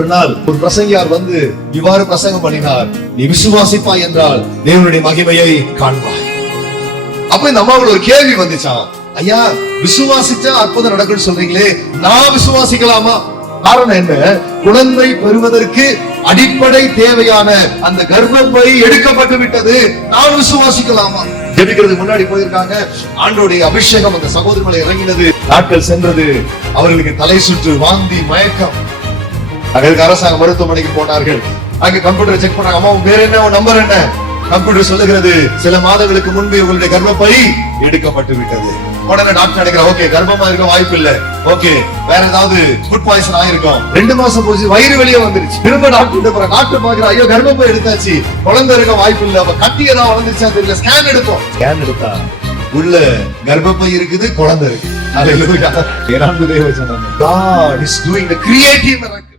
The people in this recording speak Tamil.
ஒரு நாள் ஒரு பிரசங்கியார் வந்து இவ்வாறு பிரசங்கம் பண்ணினார், நீ விசுவாசிப்பாய் என்றால் தேவனுடைய மகிமையை காண்பாய். அப்ப இந்த அம்மாவுக்கு ஒரு கேள்வி வந்துச்சான், ஐயா விசுவாசிச்சா அற்புதம் நடக்கும்னு சொல்றீங்களே, நான் விசுவாசிக்கலாமா? காரணம் என்ன? குழந்தை பெறுவதற்கு அடிப்படை தேவையான அந்த கர்ப்பப்பை எடுக்கப்பட்டு விட்டது, நான் விசுவாசிக்கலாமா? ஜெபிக்கிறதுக்கு முன்னாடி போயிருக்காங்க, ஆண்டோடைய அபிஷேகம் அந்த சகோதரி மேல இறங்கினது. நாட்கள் சென்றது, அவர்களுக்கு தலை சுற்று, வாந்தி, மயக்கம். அதற்கு அரசாங்க மருத்துவமனைக்கு போனார்கள். அங்க கம்ப்யூட்டர் செக் பண்ணாங்க. அம்மா பேர் என்ன, நம்பர் என்ன? கம்ப்யூட்டர் சொல்லுகிறது, சில மாதங்களுக்கு முன்பு உங்களுடைய கர்ப்பப்பை எடுக்கப்பட்டு விட்டது. உடனே டாக்டர் நினைக்கிற, ஓகே கர்ப்பமா இருக்க வாய்ப்பு இல்ல, ஓகே வேற ஏதாவது ஃபுட் பாய்சன் ஆயிருக்கும். 2 மாசம் போச்சு, வயிறு வெளியே வந்துருச்சு. திரும்ப டாக்டர் போற, டாக்டர் பாக்குற, ஐயோ கர்ப்பப்பை எடுத்தாச்சு, குழந்தை இருக்க வாய்ப்பு இல்ல. அப்ப கட்டி ஏதாவது வளர்ந்துச்சா தெரியல, ஸ்கேன் எடுப்போம். ஸ்கேன் எடுத்தா உள்ள கர்ப்பப்பை இருக்குது, குழந்தை இருக்கு. அல்லேலூயா. God is doing the creative miracle.